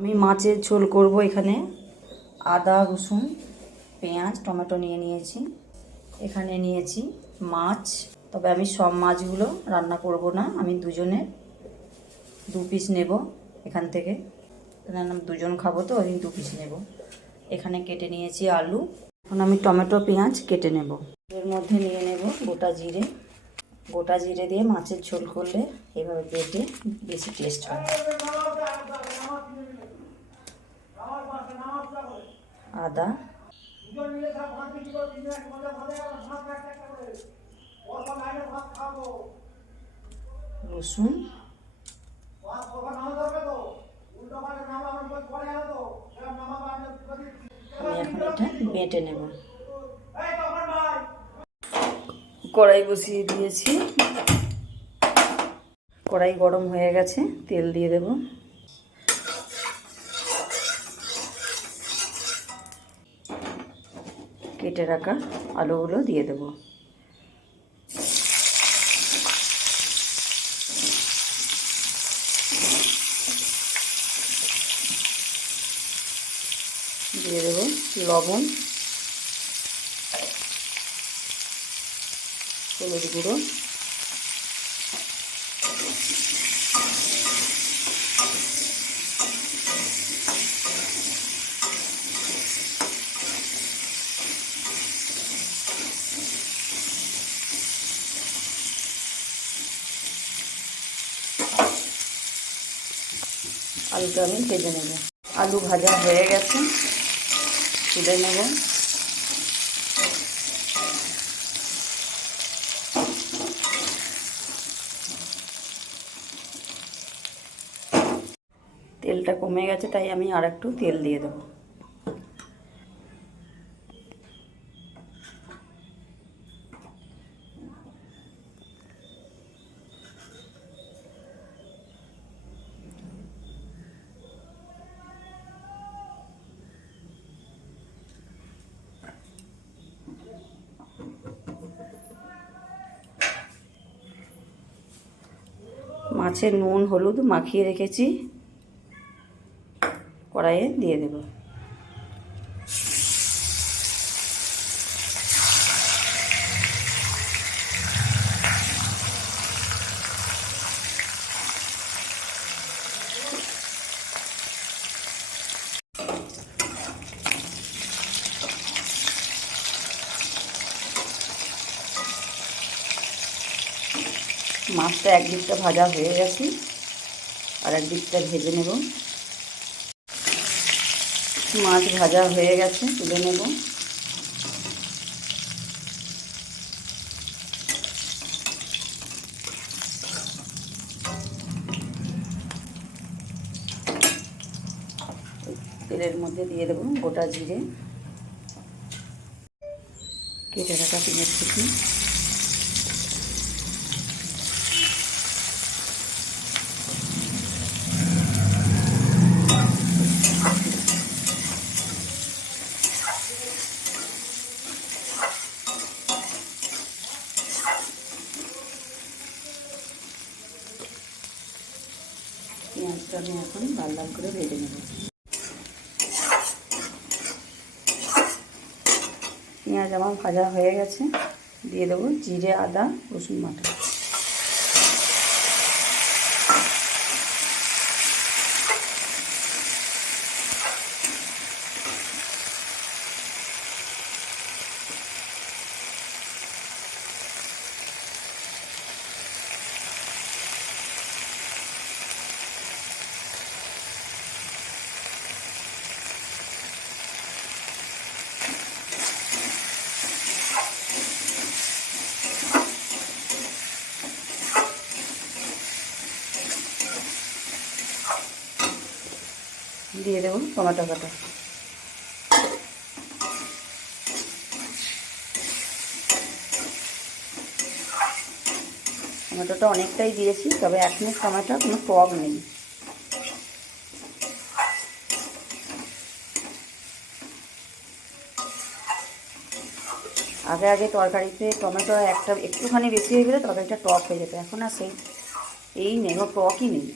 আমি মাছের ঝোল করব। এখানে আদা রসুন পেঁয়াজ টমেটো নিয়ে নিয়েছি। এখানে নিয়েছি মাছ, তবে আমি সব মাছগুলো রান্না করব না, আমি দুজনের 2 পিস নেব এখান থেকে, কারণ আমি দুজন খাবো তো ওই 2 পিস নেব। এখানে কেটে নিয়েছি আলু। এখন আমি টমেটো পেঁয়াজ কেটে নেব। এর মধ্যে নিয়ে নেব গোটা জিরে। গোটা জিরে দিয়ে মাছের ঝোল করলে এভাবে বেটে বেশি টেস্ট হয়। আদা, রসুন, আমি এখন এটা বেটে নেব। কড়াই বসিয়ে দিয়েছি, কড়াই গরম হয়ে গেছে, তেল দিয়ে দেব। কেটে রাখা আলুগুলো দিয়ে দেব। দিয়ে দেব লবণ, হলুদ গুঁড়ো, আলুটা আমি ভেজে নেব। আলু ভাজা হয়ে গেছে, তুলে নেব। তেলটা কমে গেছে, তাই আমি আর একটু তেল দিয়ে দেব। মাছে নুন হলুদ মাখিয়ে রেখেছি, কড়াইয়ে দিয়ে দেব। মাছটা একদিকটা ভাজা হয়ে গেছে, আর একদিকটা ভেজে নেব। মাছ ভাজা হয়ে গেছে, তুলে নেব। তেলের মধ্যে দিয়ে দেবো গোটা জিরে, কেটে রাখা পেঁয়াজ কুচি, পেঁয়াজটা আমি এখন লাল লাল করে ভেজে নেব। পেঁয়াজ আমার ভাজা হয়ে গেছে, দিয়ে দেবো জিরে আদা রসুন বাটা। দিয়ে দেবো টমেটো কাটা। টমেটোটা অনেকটাই দিয়েছি, তবে এখনো টমেটো কোনো টক নেই। আগে আগে তরকারিতে টমেটো একটুখানি বেশি হয়ে গেলে তরকারিটা টক হয়ে যেত, এখন আর এই নেই, টকই নেই।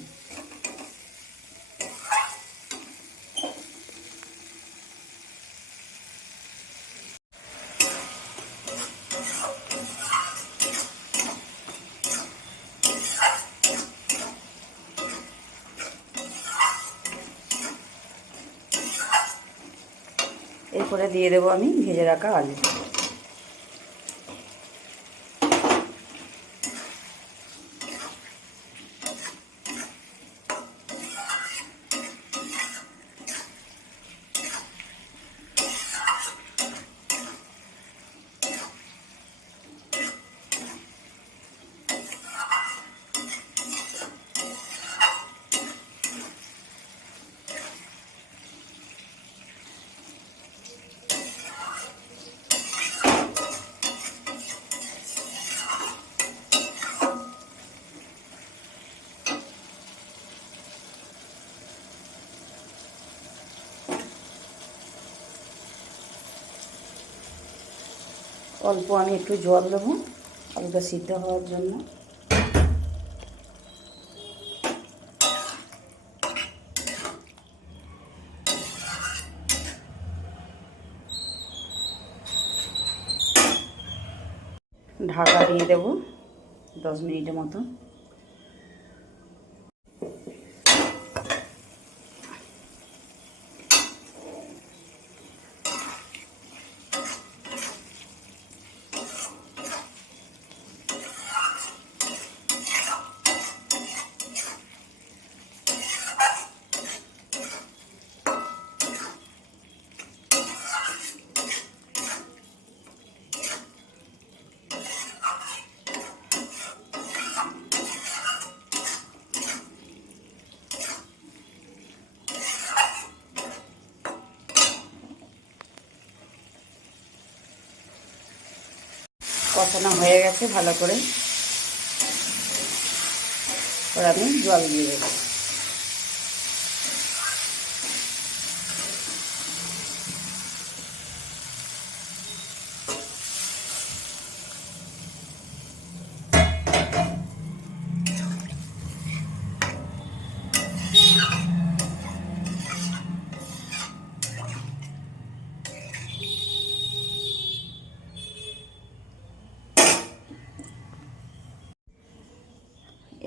এরপরে দিয়ে দেবো আমি ভেজে রাখা আলু। অল্প আমি একটু জল দেবো আলুটা সিদ্ধ হওয়ার জন্য। ঢাকা দিয়ে দেবো 10 মিনিটের মতো। কষানো হয়ে গেছে ভালো করে, এবার আমি জল দিয়ে দেবো।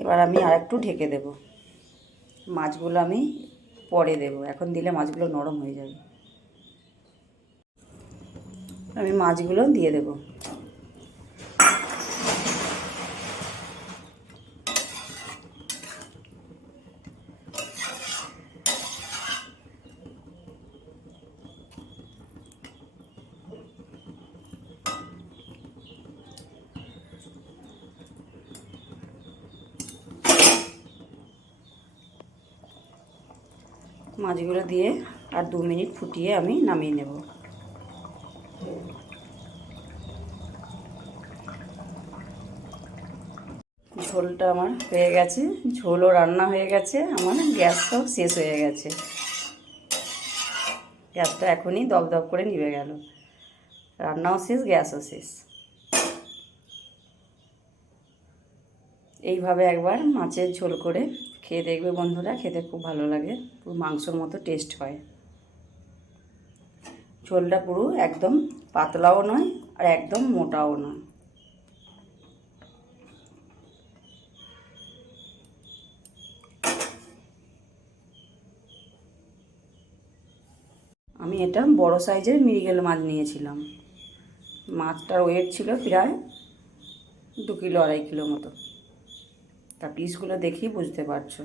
এবার আমি আর একটু ঢেকে দেব। মাছগুলো আমি পরে দেব, এখন দিলে মাছগুলো নরম হয়ে যাবে। আমি মাছগুলো দিয়ে দেব। মাছগুলো দিয়ে আর 2 মিনিট ফুটিয়ে আমি নামিয়ে নেব। ঝোলটা আমার হয়ে গেছে, ঝোলও রান্না হয়ে গেছে, আমার গ্যাসটাও শেষ হয়ে গেছে। গ্যাসটা এখনই দপদপ করে নিভে গেল, রান্নাও শেষ, গ্যাসও শেষ। এইভাবে একবার মাছের ঝোল করে খেয়ে দেখবে বন্ধুরা, খেতে খুব ভালো লাগে, পুরো মাংসর মতো টেস্ট হয়। ঝোলটা পুরো একদম পাতলাও নয় আর একদম মোটাও নয়। আমি এটা বড় সাইজের মৃগেল মাছ নিয়েছিলাম। মাছটার ওয়েট ছিল প্রায় 2 কিলো 2.5 কিলো মতো। তা পিসগুলো দেখেই বুঝতে পারছো।